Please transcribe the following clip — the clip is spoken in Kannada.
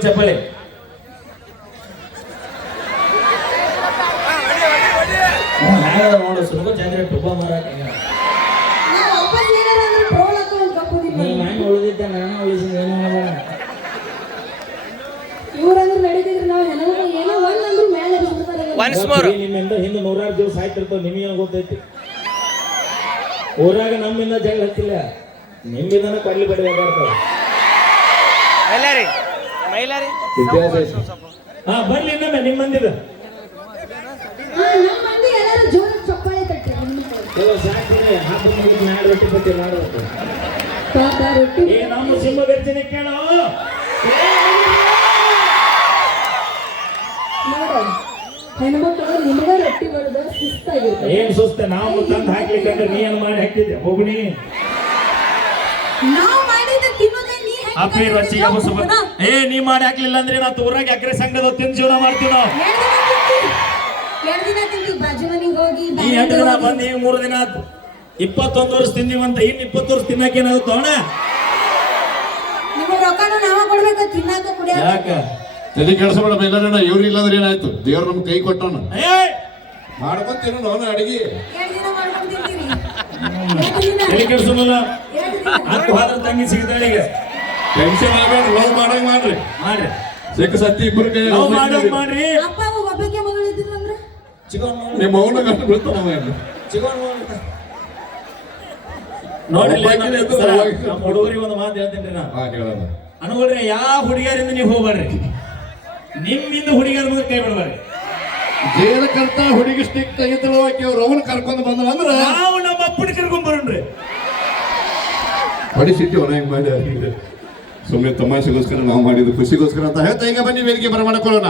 ಚಪ್ಪಳೆ ಹ್ಯಾಂಗದ ನೋಡು ಸುಲಭ ಚಂದ್ರೆ ಟುಬ್ಬ ಮಾರಾಟ ಉಳಿದಿದ್ದ ನಾನು ಉಳಿಸಿದ ಏನೋ ಮಾಡೋಣ ಇವ್ರಂದ್ರೆ ನಡೀತಿದ್ರು ನಾವು ಹೆಣ್ಮಕ್ಳು ಏನೋ ಒಂದ್ ಅಂದ್ರು ಮೇಲೆ ಎಬ್ಬಿಸ್ಬಿಡ್ತಾರೆ ಒನ್ಸ್ ಮೋರ್ ನಿಮ್ಮಿಂದ ಹಿಂದೆ ನೂರಾರು ದಿವಸ ಆಯ್ತಿರ್ತಾವ ನಿಮಗೆ ಗೊತ್ತೈತಿ. ಊರಾಗ ನಮ್ಮಿಂದ ಜಗಳ ಹತ್ತಿಲ್ಲ. ನಿಮ್ಮಿಂದನ ಕೊಡ್ಲಿ ಬಡಿ ಓಡಾಡ್ತಾವ ಮೈಲಾರಿ ಹಾ ಬರ್ಲಿ ಇನ್ನೊಮ್ಮೆ ನಿಮ್ಮ ಮಂದಿದ. ಹಾ, ನಮ್ಮ ಮಂದಿ ಎಲ್ಲರೂ ಜೋರ ಚಪ್ಪಾಳೆ ತಟ್ಟಿ ಹೆಣ್ಮಕ್ಳು. ಚಲೋ ಸಾಕ್ರಿ ಹಬ್ಬ ಮುಗಿದ ಮ್ಯಾಲ ರೊಟ್ಟಿ ಪಟ್ಟಿ ಮಾಡ್ಬೇಕು. ಏ ನಮ್ಮ ಸಿಂಹ ಗರ್ಜನೆ ಕೇಳೋ? ನೋಡ ಹೆಣ್ಮಕ್ಳು ನಿಮಗ ರೊಟ್ಟಿ ಬಡ್ದ ಏನ್ ಸುಸ್ತ? ನಾವು ತಂದು ಹಾಕ್ಲಿಕ್ಕಂದ್ರೆ ನೀ ಏನ್ ಮಾಡಿ ಹಾಕಿದ್ದೆ ಹೋಗ್ನಿ ನಾವು ಅಪ್ಪಿ ಅಬಸು ಏ ನೀ ಮಾಡಿ ಹಾಕ್ಲಿಲ್ಲ ಅಂದ್ರೆ ನಾ ಊರಾಗ ಅಕ್ರೆ ಸಂಘದ ತಿಂದು ಜೀವನ ಮಾಡ್ತೀವಿ ನಾವು ಎರಡು ದಿನ ತಿಂತೀವಿ ಬಾಜು ಹೋಗಿ ಈ ಎಂಟು ದಿನ ಬಂದು ಈಗ ಮೂರು ದಿನ ಇಪ್ಪತ್ತೊಂದು ವರ್ಷ ಅಂತ ಇನ್ ಇಪ್ಪತ್ತು ವರ್ಷ ತಿನ್ನಕ್ಕೆ ಏನಾಗುತ್ತೆ ಅಣ್ಣ? ನಿಮಗೆ ನಾವ ಯಾಕ? ತಲೆ ಕೆಡಿಸ್ಬೇಡ ಮೇಲಣ್ಣ ಇವ್ರು ಇಲ್ಲಾಂದ್ರೆ ಏನಾಯ್ತು? ದೇವ್ರು ನಮ್ ಕೈ ಕೊಟ್ಟವನ. ಮಾಡ್ಕೊಂತೀನ ಅವನ ಅಡಿಗೆ. ತಲೆ ಹಾದ್ರ ತಂಗಿ ಸಿಗುತ್ತೆ ಈಗ. ಟೆನ್ಷನ್ ಆಗಬೇಡ ಲವ್ ಮಾಡಂಗ್ ಮಾಡ್ರಿ. ಮಾಡ್ರಿ. ಸಿಕ್ಕ ಸತ್ತಿ ಇಬ್ರು ಕೈ ಲವ್ ಮಾಡಂಗ್ ಮಾಡ್ರಿ. ಅಪ್ಪ ಅವ್ವ ಒಬ್ಬಕ್ಕೆ ಮಗಳು ಅಂದ್ರೆ? ಚಿಕನ್ ನೋಡಿ ನಿಮ್ಮ ಮೌನ ಗಂಟು ಬೀಳ್ತಾನ ಅವ ಚಿಕನ್ ನೋಡಿ. ನಮ್ಮ ಹುಡುಗರಿಗೆ ಒಂದು ಮಾತು ಹೇಳ್ತೀನಿ ನಾ. ಹಾ ಹೇಳೋಣ ಅನ್ಕೊಳ್ರಿ ಯಾವ ಹುಡುಗಿಯರಿಂದ ನೀವು ಹೋಗ್ಬಾರ್ರಿ? ನಿಮ್ಮಿಂದ ಹುಡುಗಿಯರ ಮುಂದೆ ಕೈ ಬಿಡಬಾರ್ರಿ. ಜೇಲ ಕರ್ತ ಹುಡುಗಿ ಸ್ಟಿಕ್ ತೆಗಿತಳು ಆಕಿ ಅವ್ರು ಅವನ್ ಕರ್ಕೊಂಡು ಬಂದವ ಅಂದ್ರ? ನಾವು ನಮ್ಮ ಅಪ್ಪನ ಕರ್ಕೊಂಡ್ ಬರೋಣ್ರಿ. ಹೊಡಿ ಸಿಟ್ಟಿ ಹೆಂಗ್ ಮಾಡಿ. ಸುಮ್ಮನೆ ತಮಾಷೆಗೋಸ್ಕರ ನಾವು ಮಾಡಿದ್ದು ಖುಷಿಗೋಸ್ಕರ ಅಂತ ಹೇಳ್ತಾ ಈಗ ಬನ್ನಿ ವೇದಿಕೆ ಬರಮಾಡಿಕೊಳ್ಳೋಣ.